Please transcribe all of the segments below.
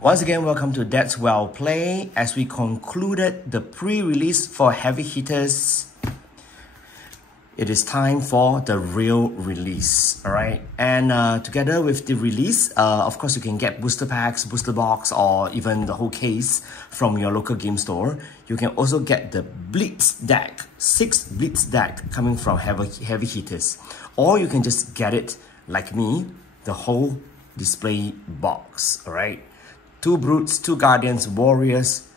Once again, welcome to That's Well Play. As we concluded the pre-release for Heavy Hitters, it is time for the real release, alright? And together with the release, of course you can get booster packs, booster box, or even the whole case from your local game store. You can also get the Blitz deck, 6 Blitz deck coming from Heavy Hitters. Or you can just get it, like me, the whole display box, alright? 2 Brutes, 2 Guardians, Warriors,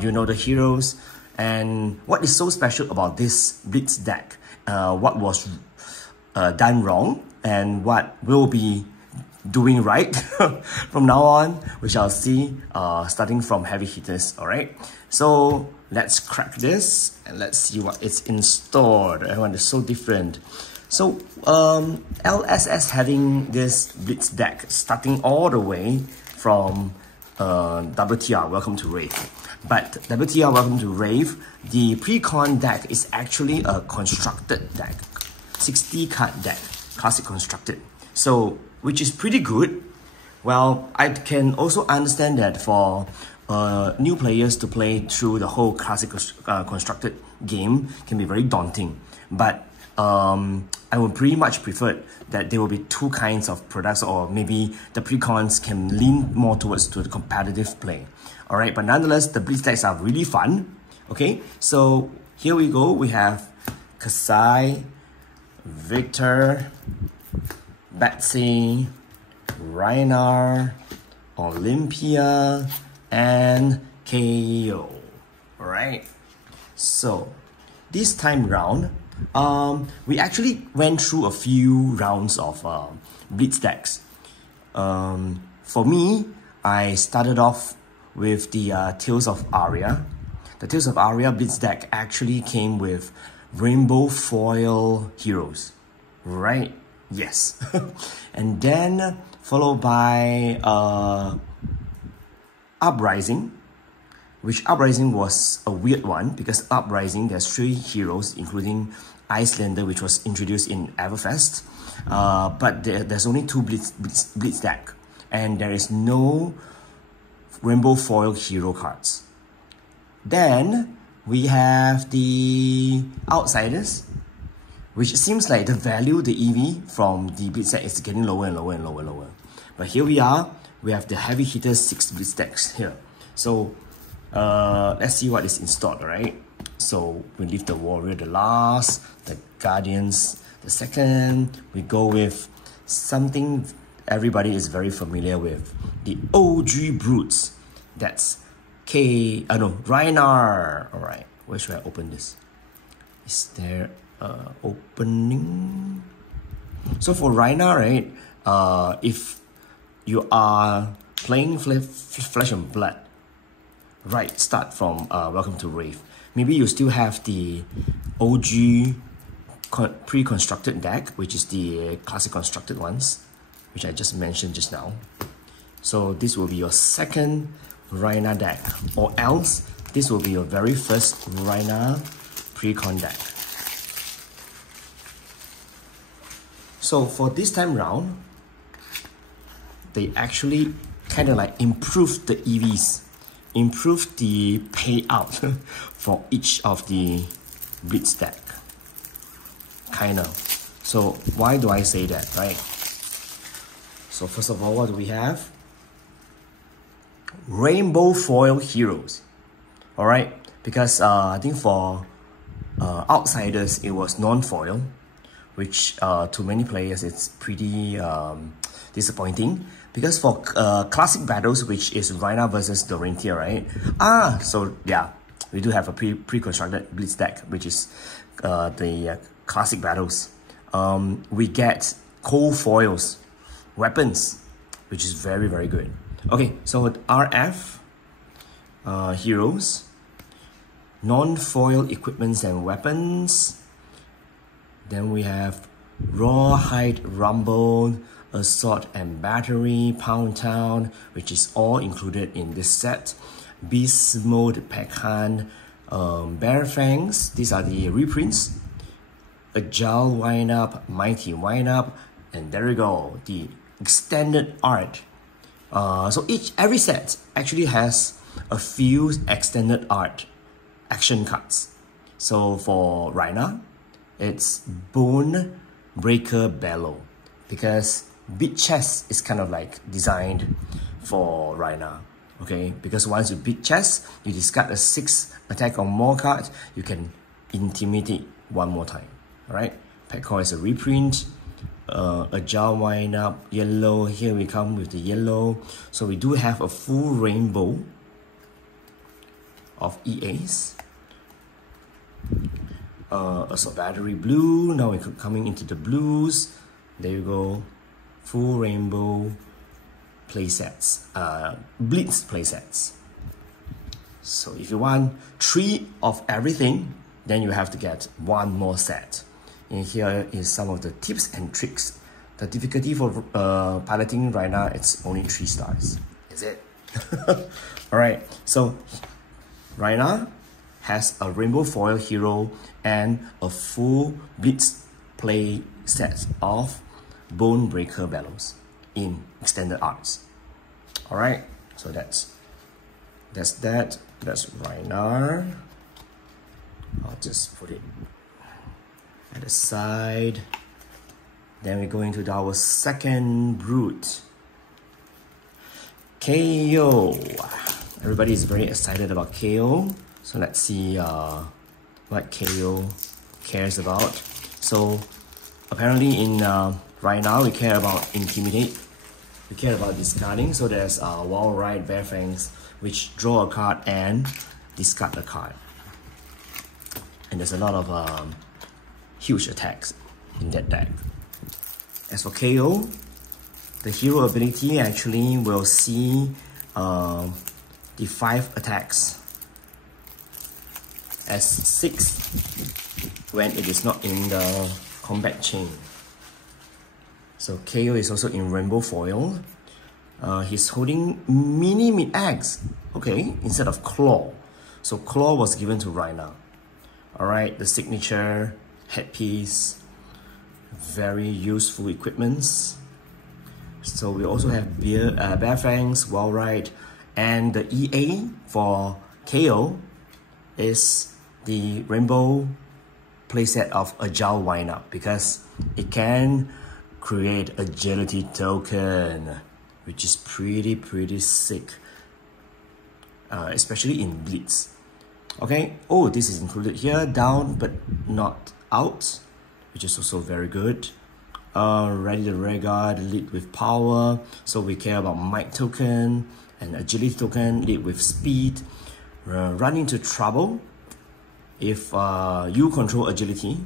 you know the heroes. And what is so special about this Blitz deck? What was done wrong and what will be doing right from now on, we shall see starting from Heavy Hitters, alright? So let's crack this and let's see what is in store. Everyone is so different. So LSS having this Blitz deck starting all the way from WTR, Welcome to Rave. But WTR, Welcome to Rave, the pre-con deck is actually a constructed deck, 60 card deck, classic constructed. So, which is pretty good. Well, I can also understand that for new players to play through the whole classic constructed game can be very daunting. But I would pretty much prefer that there will be 2 kinds of products, or maybe the pre-cons can lean more towards to the competitive play. Alright, but nonetheless, the Blitz decks are really fun. Okay, so here we go. We have Kasai, Victor, Betsy, Reinhard, Olympia, and KO. Alright, so this time round, we actually went through a few rounds of Blitz decks. For me, I started off with the Tales of Aria. The Tales of Aria Blitz deck actually came with Rainbow Foil Heroes, right? Yes. And then followed by Uprising, which Uprising was a weird one because Uprising, there's 3 heroes, including Icelander, which was introduced in Everfest. But there's only 2 Blitz deck, and there is no Rainbow Foil hero cards. Then we have the Outsiders, which seems like the value, the EV from the Blitz deck is getting lower and lower and lower and lower. But here we are, we have the Heavy Hitters 6 Blitz decks here. So let's see what is installed, right? So we leave the Warrior the last, the Guardians the second. We go with something everybody is very familiar with, the OG Brutes. That's Reinhard. Alright, where should I open this? Is there opening? So for Reinhard, right, if you are playing Flesh and Blood, right, start from Welcome to Rave. Maybe you still have the OG pre-constructed deck, which is the classic constructed ones, which I just mentioned just now. So this will be your second Rhina deck, or else this will be your very first Rhina pre-con deck. So for this time round, they actually kind of like improved the EVs, improved the payout for each of the Blitz deck. Kind of. So why do I say that, right? So first of all, what do we have? Rainbow Foil Heroes. Alright, because I think for Outsiders it was non-foil, which to many players it's pretty disappointing. Because for classic battles, which is Rhina versus Dorinthia, right? So yeah, we do have a pre-constructed Blitz deck, which is the classic battles. We get cold foils, weapons, which is very, very good. Okay, so RF, heroes, non-foil equipments and weapons. Then we have Rawhide Rumble, Assault and Battery, Pound Town, which is all included in this set. Beast Mode, Pekhan, Bear Fangs, these are the reprints. Agile Wind-Up, Mighty Wind-Up, and there we go, the extended art So every set actually has a few extended art action cards. So for Raina, it's Bone Breaker Bellow, because beat chest is kind of like designed for Raina. Okay, because once you beat chest, you discard a 6 attack or more card, you can intimidate one more time. Alright, Petcore is a reprint. Agile Windup, yellow. Here we come with the yellow. So we do have a full rainbow of EAs. Assault Battery blue. Now we're coming into the blues. There you go. Full rainbow playsets. Blitz playsets. So if you want 3 of everything, then you have to get 1 more set. And here is some of the tips and tricks. The difficulty for piloting Raina, it's only 3 stars. Is it? Alright, so Raina has a rainbow foil hero and a full blitz play set of Bone Breaker Bellows in extended arts. Alright, so that's that. That's Raina. I'll just put it at the side. Then we go into our second brute, KO. Everybody is very excited about KO. So let's see what KO cares about. So apparently in Raina, we care about Intimidate. We care about discarding. So there's Wall Ride Bear Fangs, which draw a card and discard a card. And there's a lot of huge attacks in that deck. As for KO, the hero ability actually will see the 5 attacks as 6 when it is not in the combat chain. So KO is also in rainbow foil. He's holding mini mid-axe, okay, instead of claw. So claw was given to Raina. Alright, the signature headpiece, very useful equipments. So we also have Bear Fangs, Wall Ride, and the EA for KO is the rainbow playset of Agile Windup, because it can create agility token, which is pretty sick, especially in Blitz. Okay, oh, this is included here, down but not out, which is also very good. Ready the Rear Guard, lead with power, so we care about might token and agility token, lead with speed. Run into trouble. If you control agility,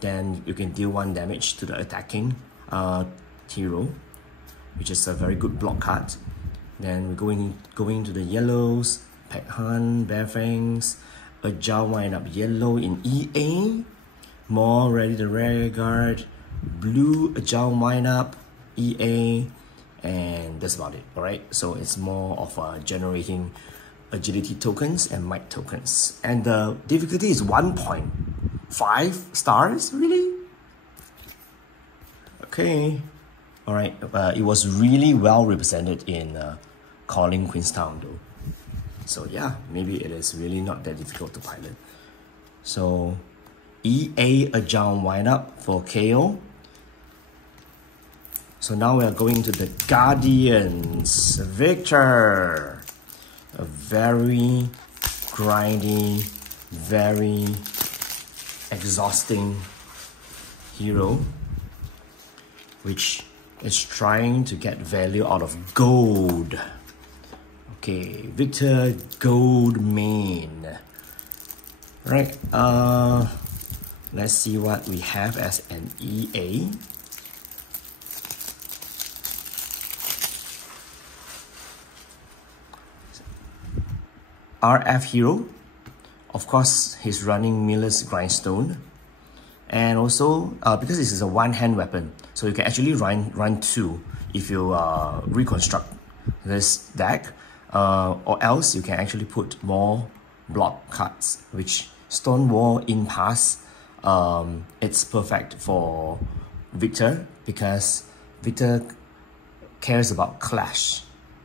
then you can deal 1 damage to the attacking hero, which is a very good block card. Then we're going to the yellows, Pet Hunt, Bear Fangs, Agile Windup yellow in EA, more Ready the Rear Guard, blue Agile Windup, EA, and that's about it. Alright, so it's more of generating agility tokens and might tokens. And the difficulty is 1.5 stars, really? Okay. Alright, it was really well represented in Calling Queenstown though. So yeah, maybe it is really not that difficult to pilot. So EA Agile Windup for KO. So now we are going to the Guardians. Victor. A very grindy, very exhausting hero, which is trying to get value out of gold. Okay, Victor Gold Main. Right, let's see what we have as an EA. RF Hero, of course, he's running Miller's Grindstone, and also because this is a one-hand weapon, so you can actually run 2 if you reconstruct this deck, or else you can actually put more block cards, which Stonewall Impasse, it's perfect for Victor because Victor cares about clash.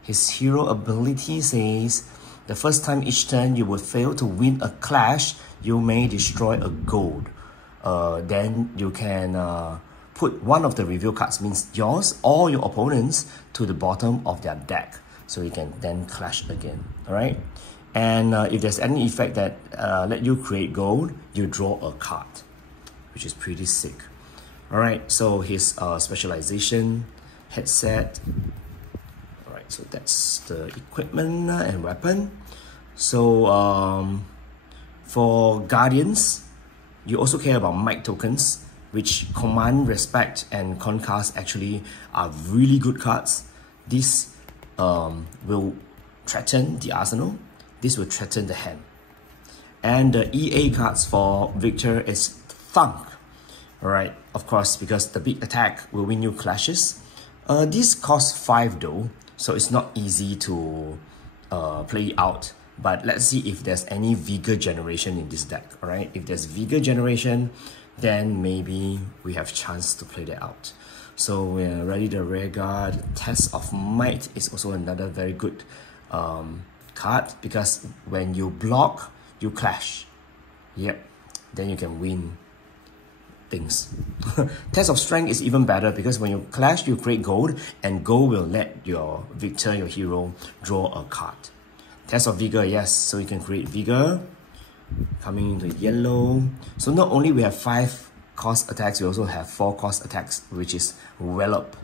His hero ability says, the first time each turn you would fail to win a clash, you may destroy a gold. Then you can put one of the reveal cards, means yours or your opponent's, to the bottom of their deck. So you can then clash again, alright? And if there's any effect that let you create gold, you draw a card, which is pretty sick. Alright, so his specialization, headset. Alright, so that's the equipment and weapon. So for Guardians, you also care about might tokens, which command, respect, and concast actually are really good cards. This will threaten the arsenal. This will threaten the hand. And the EA cards for Victor is Thunk. Alright, of course, because the big attack will win you clashes. This costs 5 though, so it's not easy to play out. But let's see if there's any Vigor generation in this deck, alright? If there's Vigor generation, then maybe we have chance to play that out. So we're ready the rear guard. Test of Might is also another very good card, because when you block, you clash. Yep, then you can win things. Test of Strength is even better, because when you clash, you create gold, and gold will let your Victor, your hero, draw a card. Test of Vigor, yes, so you can create Vigor. Coming into yellow. So not only we have 5 cost attacks, we also have 4 cost attacks, which is Wallop.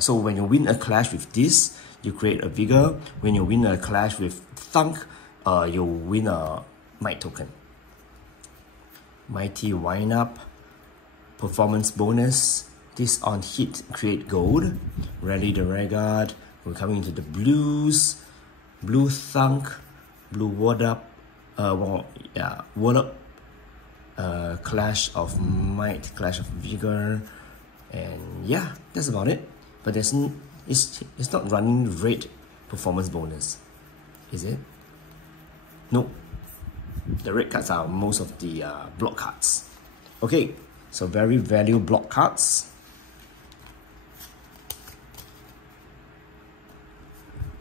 So when you win a clash with this, you create a Vigor. When you win a clash with Thunk, you win a Might token. Mighty Wind Up. Performance bonus. This on hit, create gold. Rally the rear guard. We're coming into the blues. Blue Thunk. Blue Ward Up. Wallop. Clash of Might, Clash of Vigor, and yeah, that's about it. But there's it's not running red performance bonus, is it? No, the red cards are most of the block cards. Okay, so very value block cards.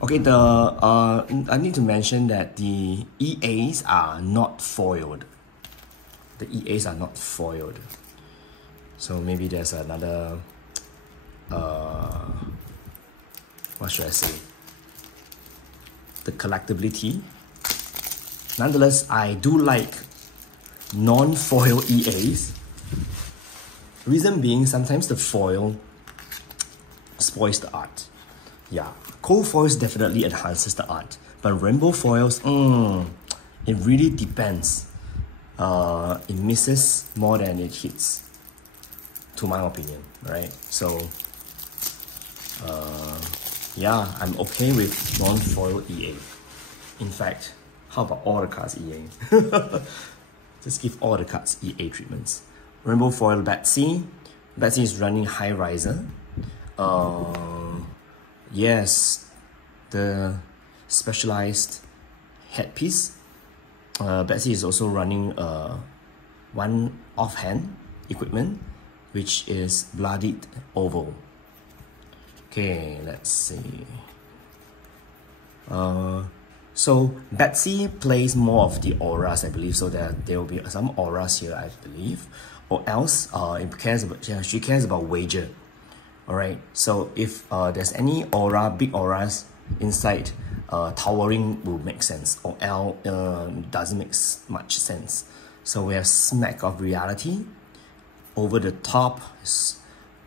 Okay, I need to mention that the EAs are not foiled. The EAs are not foiled. So maybe there's another, what should I say? The collectability. Nonetheless, I do like non-foil EAs. Reason being, sometimes the foil spoils the art. Yeah, cold foils definitely enhances the art, but rainbow foils, it really depends. It misses more than it hits, to my opinion, right? So, yeah, I'm okay with non-foil EA. In fact, how about all the cards EA? Just give all the cards EA treatments. Rainbow foil Betsy. Betsy is running High Riser. Yes, the specialized headpiece. Betsy is also running one offhand equipment, which is Bloodied Oval. Okay, let's see. So Betsy plays more of the auras, I believe. So there will be some auras here, I believe, or else she cares about wager. All right. So if there's any aura, big auras inside, towering will make sense, or else doesn't make much sense. So we have Smack of Reality. Over the top,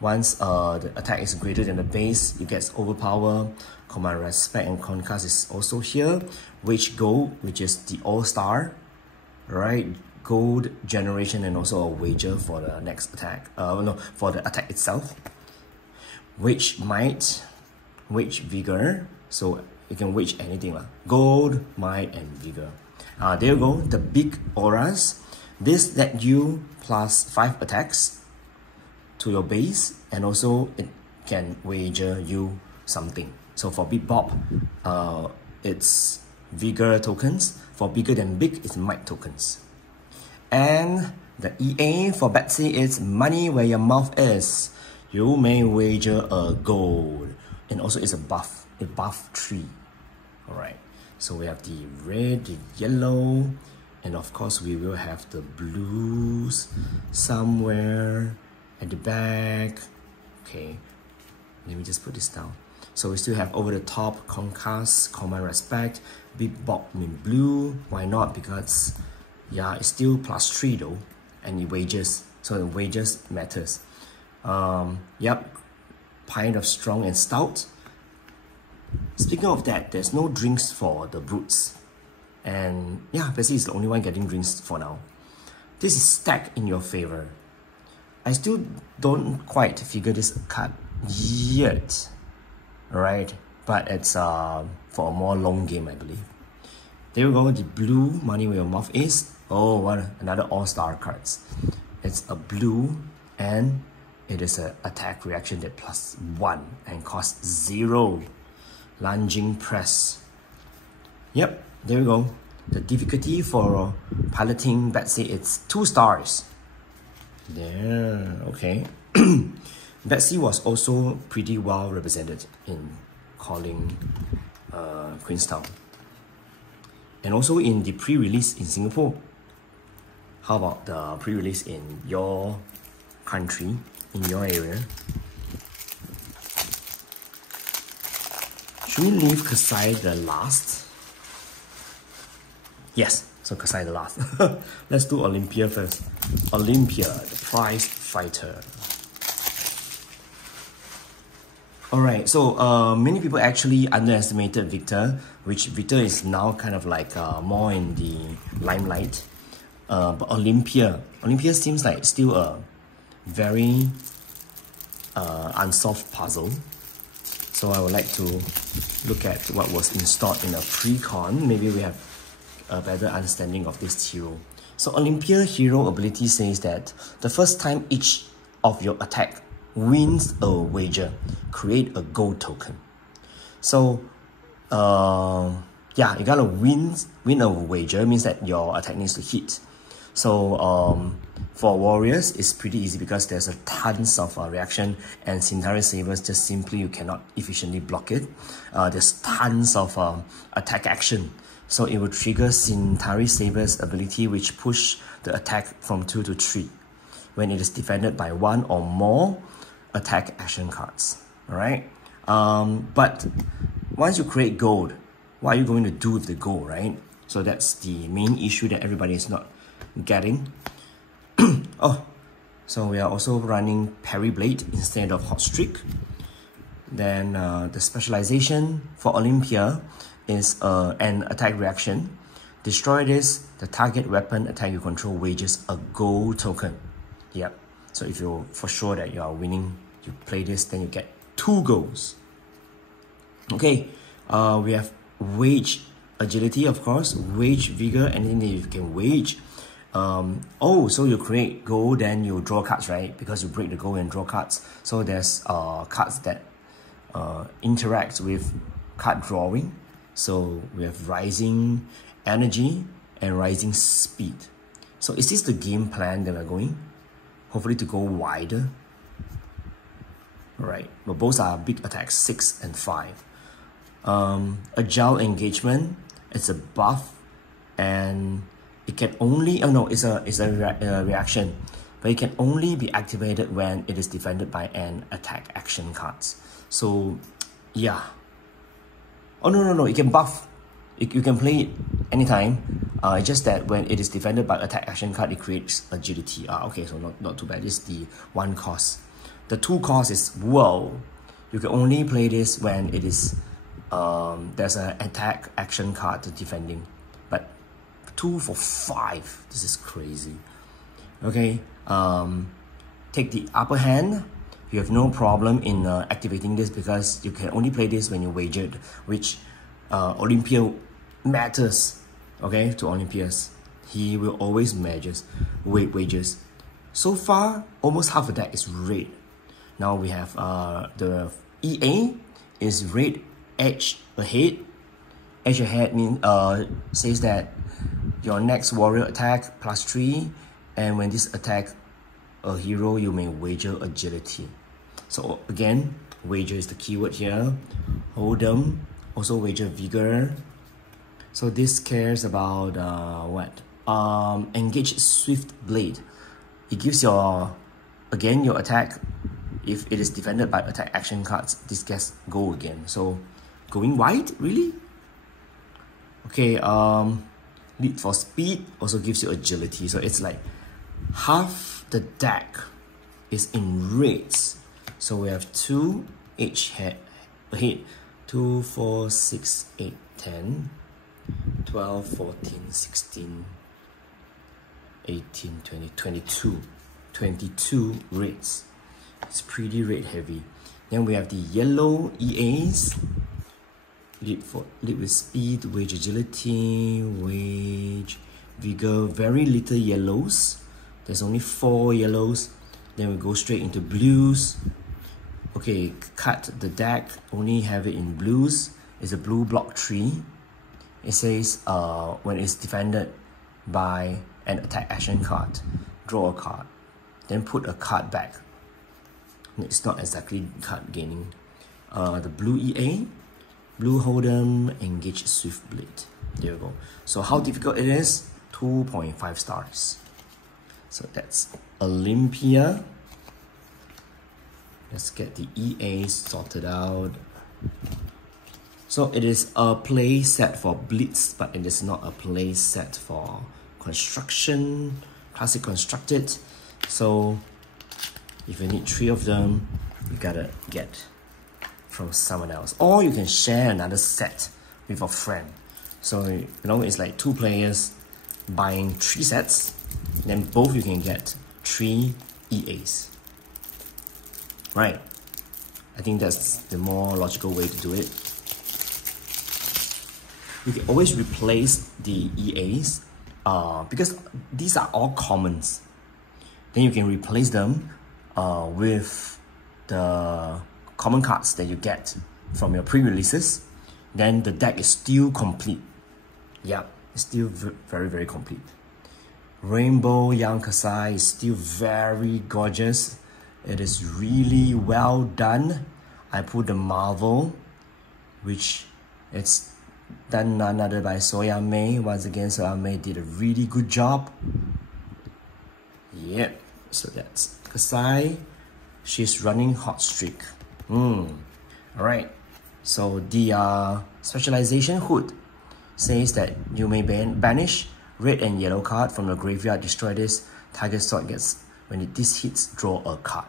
once the attack is greater than the base, it gets overpower. Command Respect and Concast is also here. Wage Gold, which is the All-Star, right? Gold generation and also a wager for the next attack. No, for the attack itself. Wage Might, Wage Vigor. So you can wage anything lah. Gold, Might, and Vigor. There you go. The big auras. This let you plus 5 attacks to your base, and also it can wager you something. So for Big Bob, it's Vigor tokens. For bigger than big, it's Might tokens. And the EA for Betsy is Money Where Your Mouth Is. You may wager a gold. And also it's a buff tree. Alright, so we have the red, the yellow, and of course we will have the blues somewhere at the back. Okay, let me just put this down. So we still have over the top, concuss, command respect, big bob in blue. Why not? Because yeah, it's still +3 though, and it wages, so the wages matters. Yep, pint of strong and stout. Speaking of that, there's no drinks for the brutes. And yeah, basically it's the only one getting drinks for now. This is stacked in your favor. I still don't quite figure this card yet. Alright, but it's for a more long game, I believe. There we go, the blue money where your mouth is. Oh, another all-star cards. It's a blue and it is an attack reaction that +1 and costs 0. Lunging press. Yep, there we go. The difficulty for piloting, let's say it's 2 stars. There, okay. Betsy was also pretty well represented in calling Queenstown. And also in the pre-release in Singapore. How about the pre-release in your country, in your area? Should we leave Kasai the last? Yes, so Kasai the last. Let's do Olympia first. Olympia, the prize fighter. Alright, so many people actually underestimated Victor, which Victor is now kind of like more in the limelight. But Olympia seems like still a very unsolved puzzle. So I would like to look at what was installed in a pre-con. Maybe we have a better understanding of this hero. So Olympia hero ability says that the first time each of your attack wins a wager, create a gold token. So yeah, you gotta win a wager, means that your attack needs to hit. So for warriors, it's pretty easy because there's a tons of reaction, and Centauri Sabers just simply you cannot efficiently block it. There's tons of attack action. So it will trigger Centauri Saber's ability, which push the attack from 2 to 3 when it is defended by 1 or more attack action cards. Alright? But once you create gold, what are you going to do with the gold, right? So that's the main issue that everybody is not getting. Oh, so we are also running Parry Blade instead of Hot Streak. Then the specialization for Olympia is an attack reaction. Destroy this, the target weapon attack you control wages a gold token. Yep. So if you're for sure that you are winning, you play this, then you get 2 goals. Okay, we have wage agility, of course, wage vigor, anything that you can wage. Oh, so you create gold, then you draw cards, right? Because you break the gold and draw cards. So there's cards that interact with card drawing. So we have rising energy and rising speed. So is this the game plan that we're going? Hopefully to go wider. Alright, but both are big attacks, 6 and 5. Agile engagement, it's a buff, and it can only, oh no, it's a reaction, but it can only be activated when it is defended by an attack action cards. So yeah. Oh no, it can buff. You can play it anytime. It's just that when it is defended by attack action card, it creates agility. Okay, so not too bad. This is the 1 cost. The 2 cost is, whoa, you can only play this when it is there's an attack action card defending. But 2 for 5, this is crazy. Okay, take the upper hand. You have no problem in activating this because you can only play this when you wagered, which Olympia matters, okay, to Olympias. He will always wagers. So far, almost half of that is red. Now we have the EA is red edge ahead. Edge ahead means says that your next warrior attack +3, and when this attack a hero, you may wager agility. So again, Wager is the keyword here. Hold'em, also wager vigor. So this cares about what? Engage Swift Blade. It gives your attack. If it is defended by attack action cards, this gets go again. So going wide, really? Okay, lead for speed also gives you agility. So it's like half the deck is in reds. So we have 2 each ahead. 2, 4, 6, 8, 10, 12, 14, 16, 18, 20, 22. 22 reds. It's pretty red heavy. Then we have the yellow EAs. Lead with speed, wage agility, wage vigor. Very little yellows. There's only 4 yellows. Then we go straight into blues. Okay, cut the deck. Only have it in blues. It's a blue block 3. It says when it's defended by an attack action card, draw a card. Then put a card back. It's not exactly card gaining. The blue EA, blue Hold'em, engage Swift Blade. There you go. So how difficult it is? 2.5 stars. So that's Olympia. Let's get the EAs sorted out. So it is a play set for Blitz, but it is not a play set for construction, classic constructed. So if you need 3 of them, you gotta get from someone else. Or you can share another set with a friend. So, you know, it's like 2 players buying 3 sets, then both you can get 3 EAs. Right. I think that's the more logical way to do it. You can always replace the EAs because these are all commons. Then you can replace them with the common cards that you get from your pre-releases. Then the deck is still complete. Yeah, it's still very, very complete. Rainbow Young Kasai is still very gorgeous. It is really well done. I put the Marvel, which it's done none other by Soya May. Once again, Soya May did a really good job. Yep, so that's Kasai. She's running hot streak. Alright, so the specialization hood says that you may banish red and yellow card from the graveyard, destroy this. Tiger Sword gets, when this hits, draw a card.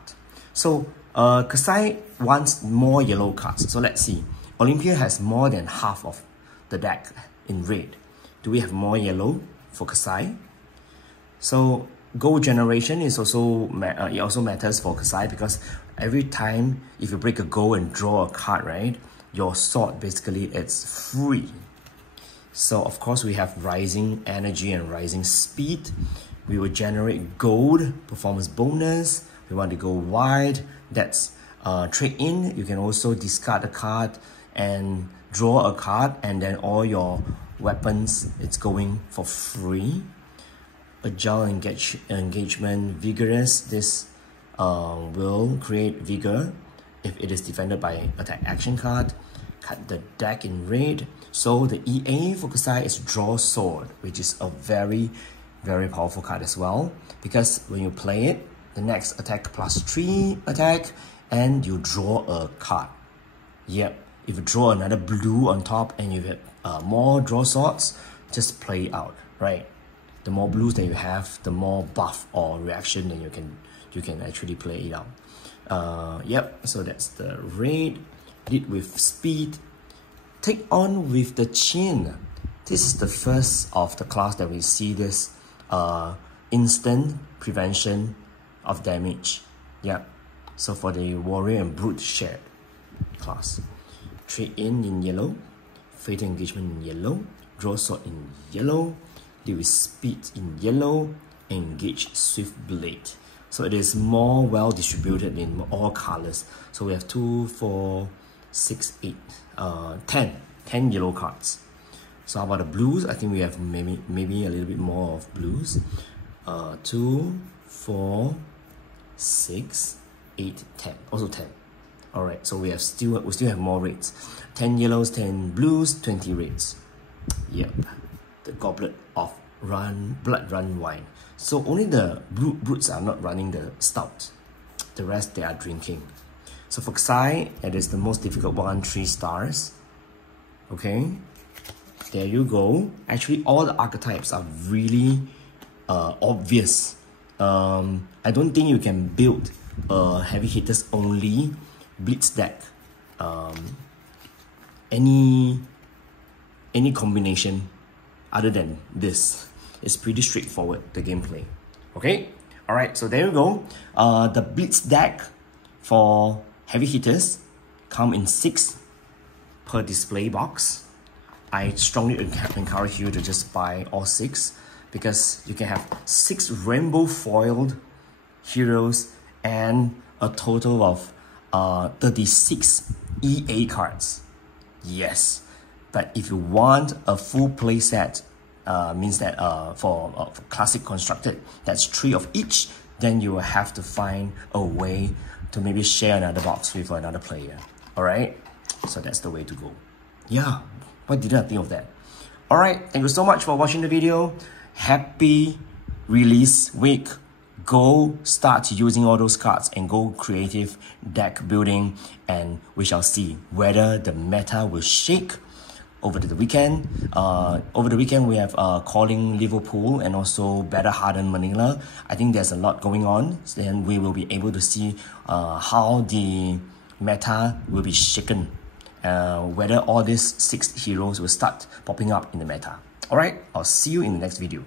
So Kasai wants more yellow cards. So let's see. Olympia has more than half of the deck in red. Do we have more yellow for Kasai? So gold generation is also it also matters for Kasai, because every time if you break a gold and draw a card, right, your sword basically it's free. So of course we have rising energy and rising speed. We will generate gold, performance bonus. We want to go wide, that's trade in. You can also discard a card and draw a card, and then all your weapons, it's going for free. Agile engagement, vigorous. This will create vigor if it is defended by attack action card. Cut the deck in red. So the EA for Kasai is draw sword, which is a very, very powerful card as well, because when you play it, the next attack +3 attack, and you draw a card. Yep, if you draw another blue on top and you have more draw swords, just play it out, right? The more blues that you have, the more buff or reaction that you can actually play it out. Yep, so that's the red. Lead with speed. Take on with the chin. This is the first of the class that we see this instant prevention of damage. Yeah, so for the warrior and brute shared class. Trade in yellow, fatal engagement in yellow, draw sword in yellow, deal with speed in yellow, engage swift blade. So it is more well distributed in all colors. So we have 2, 4, 6, 8, 10 yellow cards. So how about the blues? I think we have maybe a little bit more of blues. 2, 4, 6, 8, 10. Also 10. All right, so we still have more reds. 10 yellows, 10 blues, 20 reds. Yep, the goblet of blood run wine. So only the brutes are not running the stout. The rest they are drinking. So for Xai, it is the most difficult one, 3 stars. Okay, there you go. Actually, all the archetypes are really obvious. I don't think you can build a heavy hitters only blitz deck. Any combination other than this is pretty straightforward, the gameplay. Okay, all right, so there you go. The blitz deck for heavy hitters come in 6 per display box. I strongly encourage you to just buy all 6 because you can have 6 rainbow foiled heroes and a total of 36 EA cards. Yes, but if you want a full play set, means that for classic constructed, that's 3 of each, then you will have to find a way to maybe share another box with another player. All right, so that's the way to go. Yeah, why didn't I think of that? All right, thank you so much for watching the video. Happy release week. Go start using all those cards and go creative deck building, and we shall see whether the meta will shake over the weekend. Over the weekend, we have calling Liverpool and also Better Harden Manila. I think there's a lot going on. Then we will be able to see how the meta will be shaken. Whether all these 6 heroes will start popping up in the meta. Alright, I'll see you in the next video.